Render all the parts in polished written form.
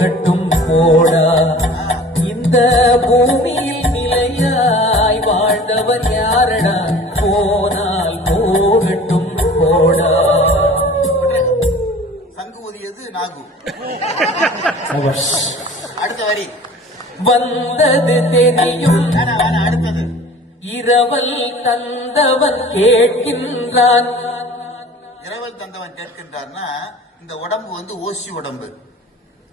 கட்டும் போடா இந்த பூமியில் நிலையாய் வாழ்ந்தவர் யாரடா போனால் போகட்டும் போடா. சங்கு ஊதியது நாகு. அடுத்த வரி வந்தது தெரியும் அடுத்தது இரவல் தந்தவன் கேட்கின்றான். இரவல் தந்தவன் கேட்கின்றார்னா இந்த உடம்பு வந்து ஓசி உடம்பு.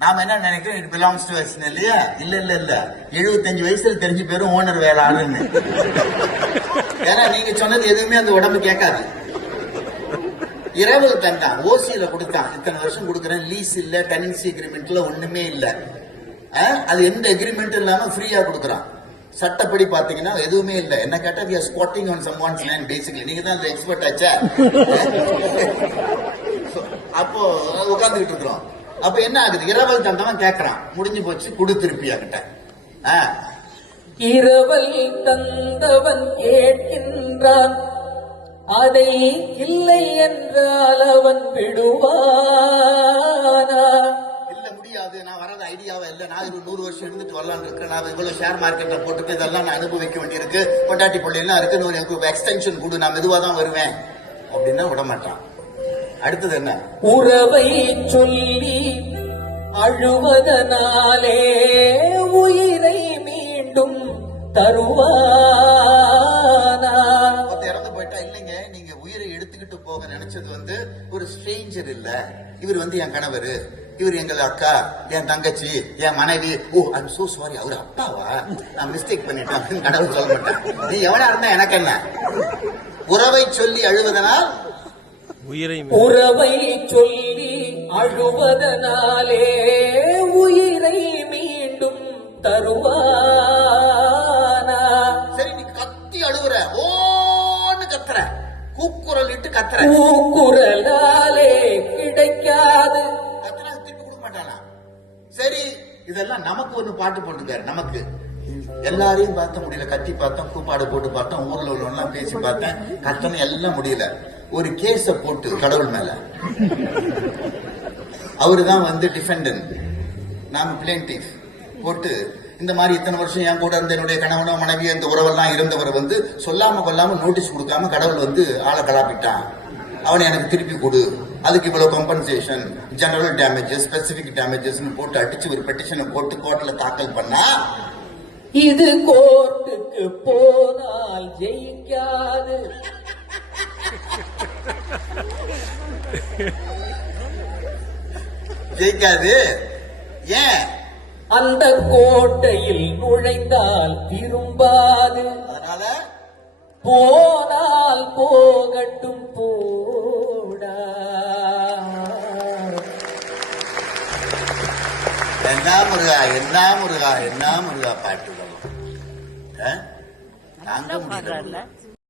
நாம என்ன நினைக்கிறோம், இட் பிலாங்ஸ் டு அஸ் இல்லையா? இல்ல இல்ல இல்ல, 75 வயசுல தெரிஞ்சு பேரும் ஓனர் வேலை ஆளுன்னு. ஏன்னா நீங்க சொன்னது எதுவுமே அந்த உடம்பு கேட்காது. இரவல் தந்தான், ஓசியில கொடுத்தான், இத்தனை வருஷம் கொடுக்கறேன், லீஸ் இல்ல, டெனன்சி அக்ரிமெண்ட்ல ஒண்ணுமே இல்ல. அது எந்த அக்ரிமெண்ட் இல்லாம ஃப்ரீயா கொடுக்கறான். சட்டப்படி பாத்தீங்கன்னா எதுவுமே இல்ல. என்ன கேட்டா we are squatting on someone's land basically. நீங்க தான் அந்த எக்ஸ்பர்ட் ஆச்சா. அப்போ உட்கார்ந்துகிட்டு இருக்கிறோம். அப்ப என்ன ஆகுது, இரவல் தந்தவன் கேட்கறான், முடிஞ்சு போச்சு, கொடு திருப்பியா கிட்ட. இரவல் தந்தவன் கேட்கின்றான், அதை இல்லை என்றால் அவன் விடுவானா? இல்ல முடியாது, நான் வராத ஐடியாவே இல்ல, நான் 100 வருஷம் இருந்துட்டு வரலான்னு இருக்கேன், நான் இவ்வளவு ஷேர் மார்க்கெட்ல போட்டுட்டு இதெல்லாம் நான் அனுபவிக்க வேண்டியிருக்கு, பொண்டாட்டி பிள்ளைலாம் இருக்கு, எனக்கு எக்ஸ்டென்ஷன் கொடு, நான் மெதுவா தான் வருவேன் அப்படின்னா விட மாட்டான். அடுத்தது என்ன, உறவை சொல்லி அழுவதனாலே உயிரை மீண்டும் தருவானா? இறந்து போயிட்டா, இல்லைங்க நீங்க உயிரை எடுத்துக்கிட்டு போக நினைச்சது வந்து ஒரு ஸ்ட்ரேஞ்சர் இல்ல, இவர் வந்து என் கணவர், இவர் எங்கள் அக்கா, என் தங்கச்சி, என் மனைவி. ஓ ஐம் சோ சாரி, அவர் அப்பாவா, நான் மிஸ்டேக் பண்ணிட்டேன், கடவுள் சொல்ல மாட்டேன். நீ எவனா இருந்தா எனக்கு என்ன. உறவை சொல்லி அழுவதனால், உறவை சொல்லி அழுவதனாலே உயிரை மீண்டும் தருவானா? சரி நீ கத்தி அழுவுற, ஓன்னு கத்துற, கூக்குரல் இட்டு கத்துற, கூக்குரலாலே கிடைக்காது, கத்துனா திருப்பி கொடுக்க மாட்டானா? சரி இதெல்லாம் நமக்கு ஒரு பாட்டு போட்டுக்காரு. நமக்கு எல்லாரையும் பார்த்த முடியல, கத்தி பார்த்தோம், கூப்பாடு போட்டு பார்த்தோம், ஊர்ல உள்ளவெல்லாம் பேசி பார்த்தேன், கத்தணும் எல்லாம் முடியல. ஒரு கேஸ போட்டு கடவுள் மேல, அவருதான் வந்து டிஃபெண்டன்ட், நாம பிளேன்டிஃப் போட்டு, இந்த மாதிரி இத்தனை வருஷம் என் கூட இருந்த என்னுடைய கணவனோ மனைவியோ இந்த உறவெல்லாம் இருந்தவர் வந்து சொல்லாம கொல்லாம நோட்டீஸ் கொடுக்காம கடவுள் வந்து ஆளை கலாப்பிட்டான், அவனை எனக்கு திருப்பி கொடு, அதுக்கு இவ்வளவு compensation, general damages, specific damages போட்டு அடிச்சு ஒரு பெட்டிஷனை போட்டு கோர்ட்ல தாக்கல் பண்ணா, இது கோர்ட்டுக்கு போனால் ஜெயிக்காது, ஜெயிக்காது. ஏன்? அந்த கோட்டையில் நுழைந்தால் திரும்பாது, அதனால போனால் போகட்டும் போடா. என்ன முருகா, என்ன முருகா, என்ன முருகா பாட்டு தாங்க முடியல.